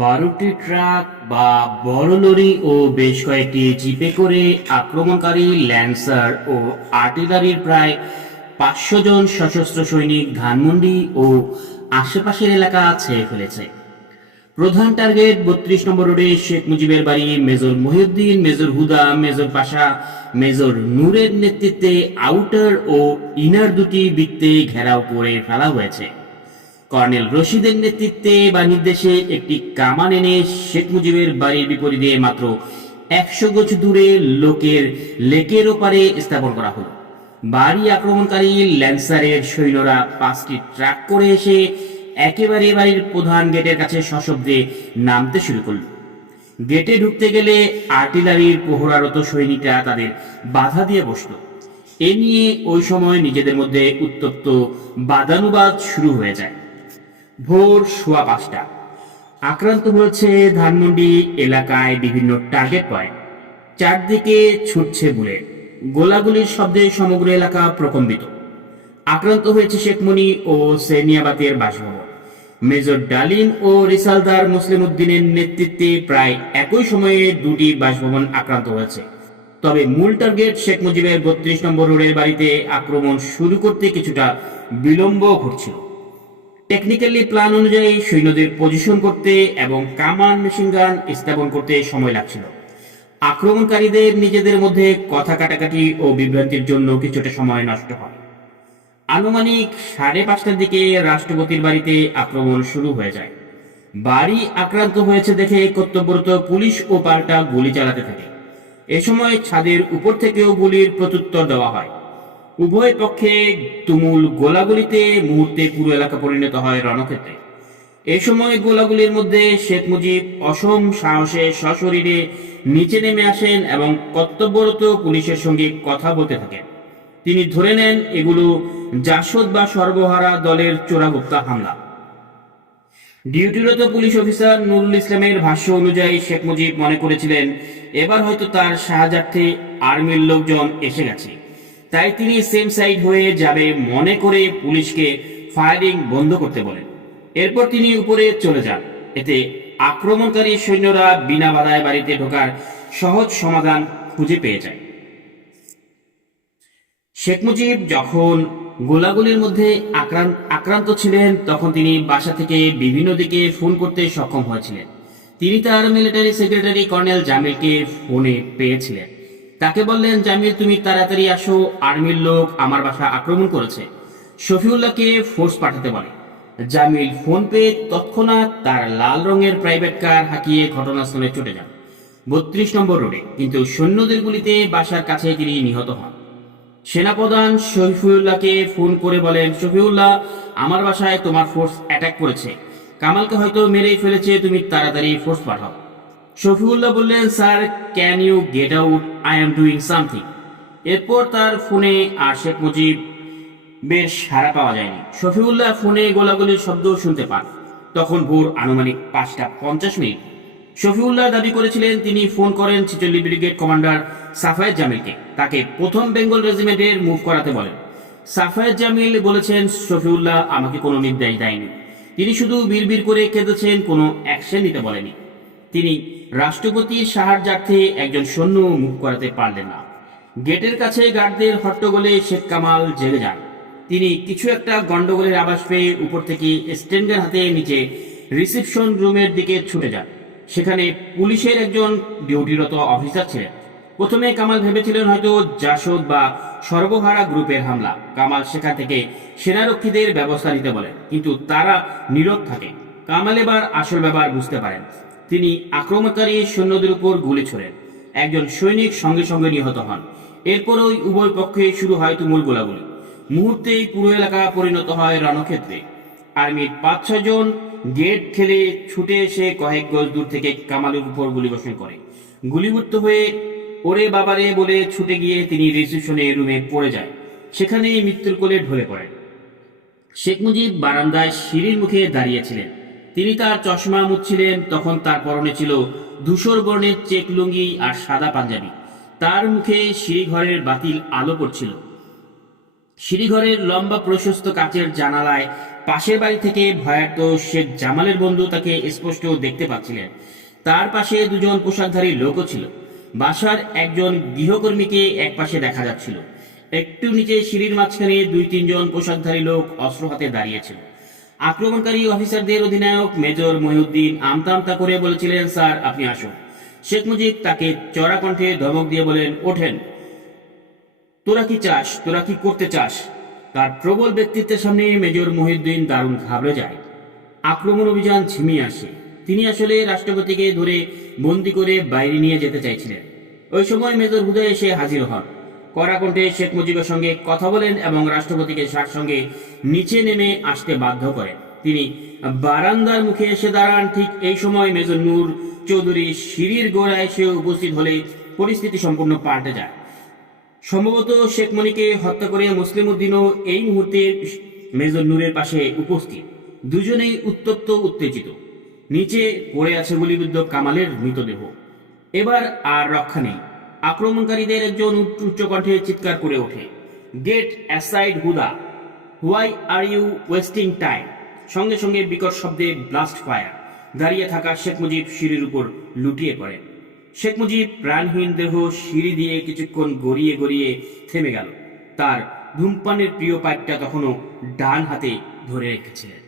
বারোটি ট্রাক বা বড় লরি ও বেশ কয়েকটি জিপে করে আক্রমণকারী ল্যান্সার ও আর্টিলারির প্রায় পাঁচশো জন সশস্ত্র সৈনিক ধানমন্ডি ও আশেপাশের এলাকা ছেয়ে ফেলেছে। প্রধান টার্গেট বত্রিশ নম্বর রোডে শেখ মুজিবের বাড়ি major Mohiuddin, major Huda, major Pasha, major নূরের নেতৃত্বে আউটার ও ইনার দুটি বৃত্তে ঘেরাও করে ফেলা হয়েছে। কর্নেল রশিদের নেতৃত্বে বা নির্দেশে একটি কামান এনে শেখ মুজিবের বাড়ির বিপরীতে মাত্র একশো গজ দূরে লোকের লেকের ওপারে স্থাপন করা হলো। বাড়ি আক্রমণকারী ল্যান্সারের সৈন্যরা পাঁচটি ট্রাক করে এসে একেবারে বাড়ির প্রধান গেটের কাছে সশব্দে নামতে শুরু করল। গেটে ঢুকতে গেলে আর্টিলারির প্রহরারত সৈনিকরা তাদের বাধা দিয়ে বসল। এ নিয়ে ওই সময় নিজেদের মধ্যে উত্তপ্ত বাদানুবাদ শুরু হয়ে যায়। ভোর সোয়া পাঁচটা। আক্রান্ত হয়েছে ধানমন্ডি এলাকায় বিভিন্ন টার্গেট পয়েন্ট চারদিকে ছুটছে বুলেট। গোলাগুলির শব্দে সমগ্র এলাকা প্রকম্পিত। আক্রান্ত হয়েছে শেখমণি ও সেনিয়াবাতের বাসভবন। মেজর ডালিম ও রিসালদার মুসলিম উদ্দিনের নেতৃত্বে প্রায় একই সময়ে দুটি বাসভবন আক্রান্ত হয়েছে। তবে মূল টার্গেট শেখ মুজিবের বত্রিশ নম্বর রোডের বাড়িতে আক্রমণ শুরু করতে কিছুটা বিলম্ব ঘটছিল। টেকনিক্যালি প্ল্যান অনুযায়ী সৈন্যদের পজিশন করতে এবং কামান মেশিন গান স্থাপন করতে সময় লাগছিল। আক্রমণকারীদের নিজেদের মধ্যে কথা কাটাকাটি ও বিভ্রান্তির জন্য কিছুটা সময় নষ্ট হয়। আনুমানিক সাড়ে পাঁচটার দিকে রাষ্ট্রপতির বাড়িতে আক্রমণ শুরু হয়ে যায়। বাড়ি আক্রান্ত হয়েছে দেখে কর্তব্যরত পুলিশ ও পাল্টা গুলি চালাতে থাকে। এ সময় ছাদের উপর থেকেও গুলির প্রত্যুত্তর দেওয়া হয়। উভয় পক্ষে তুমুল গোলাগুলিতে মুহূর্তে পুরো এলাকা পরিণত হয় রণক্ষেত্রে। এ সময় গোলাগুলির মধ্যে শেখ মুজিব অসম সাহসে সশরীরে নিচে নেমে আসেন এবং কর্তব্যরত পুলিশের সঙ্গে কথা বলতে থাকেন। তিনি ধরে নেন, এগুলো জাসদ বা সর্বহারা দলের চোরাগুপ্তা হামলা। ডিউটিরত পুলিশ অফিসার নুরুল ইসলামের ভাষ্য অনুযায়ী শেখ মুজিব মনে করেছিলেন, এবার হয়তো তার সাহায্যার্থে আর্মির লোকজন এসে গেছে। তাই তিনি সেম সাইড হয়ে যাবে মনে করে পুলিশকে ফায়ারিং বন্ধ করতে বলেন। এরপর তিনি উপরে চলে যান। এতে আক্রমণকারী সৈন্যরা বিনা বাধায় বাড়িতে ঢোকার সহজ সমাধান খুঁজে পেয়ে যায়। শেখ মুজিব যখন গোলাগুলির মধ্যে আক্রান্ত ছিলেন, তখন তিনি বাসা থেকে বিভিন্ন দিকে ফোন করতে সক্ষম হয়েছিলেন। তিনি তার মিলিটারি সেক্রেটারি কর্নেল জামিলকে ফোনে পেয়েছিলেন। তাকে বললেন, জামিল, তুমি তাড়াতাড়ি আসো। আর্মির লোক আমার বাসা আক্রমণ করেছে। শফিউল্লাহকে ফোর্স পাঠাতে বলে। জামিল ফোন পেয়ে তৎক্ষণাৎ তার লাল রঙের প্রাইভেট কার হাঁকিয়ে ঘটনাস্থলে ছুটে যান। বত্রিশ নম্বর রোডে। কিন্তু সৈন্যদের গুলিতে বাসার কাছে তিনি নিহত হন। সেনাপ্রধান শফিউল্লাহকে ফোন করে বলেন, শফিউল্লাহ, আমার বাসায় তোমার ফোর্স অ্যাটাক করেছে। কামালকে হয়তো মেরেই ফেলেছে, তুমি তাড়াতাড়ি ফোর্স পাঠাও। শফিউল্লাহ বললেন, sir can you get out I am doing something এরপর তার ফোনে আর শেখ মুজিব বের সাড়া পাওয়া যায়নি। শফিউল্লাহ ফোনে গোলাগুলির শব্দ শুনতে পান। তখন ভোর আনুমানিক পাঁচটা পঞ্চাশ মিনিট। শফিউল্লাহ দাবি করেছিলেন, তিনি ফোন করেন ছিচল্লি ব্রিগেড কমান্ডার সাফায়েত জামিলকে। তাকে প্রথম বেঙ্গল রেজিমেন্টের মুভ করাতে বলেন। সাফায়েত জামিল বলেছেন, শফিউল্লাহ আমাকে কোনো নির্দেশ দেয়নি। তিনি শুধু বিড়বিড় করে কেঁদেছেন, কোনো অ্যাকশন নিতে বলেনি। তিনি রাষ্ট্রপতির সাহায্যার্থে একজন সৈন্য মুখ করাতে পারলেন না। গেটের কাছে গার্ডদের হট্টগোলে শেখ কামাল জেগে যান। তিনি কিছু একটা গন্ডগোলের আভাস পেয়ে উপর থেকে স্ট্যান্ডের হাতে নিচে রিসেপশন রুমের দিকে ছুটে যান। সেখানে পুলিশের একজন ডিউটিরত অফিসার ছিলেন। প্রথমে কামাল ভেবেছিলেন হয়তো জাসদ বা সর্বহারা গ্রুপের হামলা। কামাল সেখান থেকে সেনারক্ষীদের ব্যবস্থা নিতে বলেন, কিন্তু তারা নীরব থাকে। কামাল এবার আসল ব্যাপার বুঝতে পারেন। তিনি আক্রমণকারী সৈন্যদের উপর গুলি ছোড়েন। একজন সৈনিক সঙ্গে সঙ্গে নিহত হন। এরপরই উভয় পক্ষে শুরু হয় তুমুল গোলাগুলি। মুহূর্তেই পুরো এলাকা পরিণত হয় রণক্ষেত্রে। আর্মির পাঁচ ছয় জন গেট ঠেলে ছুটে এসে কয়েক গজ দূর থেকে কামালের উপর গুলিবর্ষণ করে। গুলিবিদ্ধ হয়ে ওরে বাবারে বলে ছুটে গিয়ে তিনি রিসেপশনে রুমে পড়ে যায়। সেখানেই মৃত্যুর কোলে ঢলে পড়েন। শেখ মুজিব বারান্দায় সিঁড়ির মুখে দাঁড়িয়েছিলেন তিনি তার চশমা মুচ্ছিলেন, তখন তার পরনে ছিল ধূসর বর্ণের চেক লুঙ্গি আর সাদা পাঞ্জাবি। তার মুখে সিঁড়িঘরের বাতিল আলো পড়ছিল। সিঁড়িঘরের লম্বা প্রশস্ত কাচের জানালায় পাশের বাড়ি থেকে ভয়ার্ত শেখ জামালের বন্ধু তাকে স্পষ্ট দেখতে পাচ্ছিলেন। তার পাশে দুজন পোশাকধারী লোকও ছিল। বাসার একজন গৃহকর্মীকে এক পাশে দেখা যাচ্ছিল। একটু নিচে সিঁড়ির মাঝখানে দুই তিনজন পোশাকধারী লোক অস্ত্র হাতে দাঁড়িয়েছিল। আক্রমণকারী অফিসারদের অধিনায়ক মেজর মহিউদ্দিন আমতা আমতা করে বলেছিলেন, স্যার, আপনি আসুন। শেখ মুজিব তাকে চড়া কণ্ঠে ধমক দিয়ে বলেন, ওঠেন। তোরা কি চাস? তোরা কি করতে চাস? তার প্রবল ব্যক্তিত্বের সামনে মেজর মহিউদ্দিন দারুণ ঘাবড়ে যায়। আক্রমণ অভিযান ঝিমিয়ে আসে। তিনি আসলে রাষ্ট্রপতিকে ধরে বন্দি করে বাইরে নিয়ে যেতে চাইছিলেন। ওই সময় মেজর হুদয় এসে হাজির হন। কড়া কণ্ঠে শেখ মুজিবের সঙ্গে কথা বলেন এবং রাষ্ট্রপতিকে তার সঙ্গে নিচে নেমে আসতে বাধ্য করেন। তিনি বারান্দার মুখে এসে দাঁড়ান। ঠিক এই সময় মেজর নূর চৌধুরী সিঁড়ির গোড়ায় সে উপস্থিত হলে পরিস্থিতি সম্পূর্ণ পাল্টে যায়। সম্ভবত শেখ মনিকে হত্যা করে মুসলিম উদ্দিনও এই মুহূর্তে মেজর নূরের পাশে উপস্থিত। দুজনেই উত্তপ্ত, উত্তেজিত। নিচে পড়ে আছে গুলিবিদ্ধ কামালের মৃতদেহ। এবার আর রক্ষা নেই। আক্রমণকারীদের একজন উচ্চ উচ্চ কণ্ঠে চিৎকার করে ওঠে। Get aside Huda. Why are you wasting time. সঙ্গে সঙ্গে বিকট শব্দে ব্লাস্ট ফায়ার। দাঁড়িয়ে থাকা শেখ মুজিব সিঁড়ির উপর লুটিয়ে পড়েন শেখ মুজিব প্রাণহীন দেহ সিঁড়ি দিয়ে কিছুক্ষণ গড়িয়ে গড়িয়ে থেমে গেল। তার ধূমপানের প্রিয় পাইপটা তখনও ডান হাতে ধরে রেখেছিলেন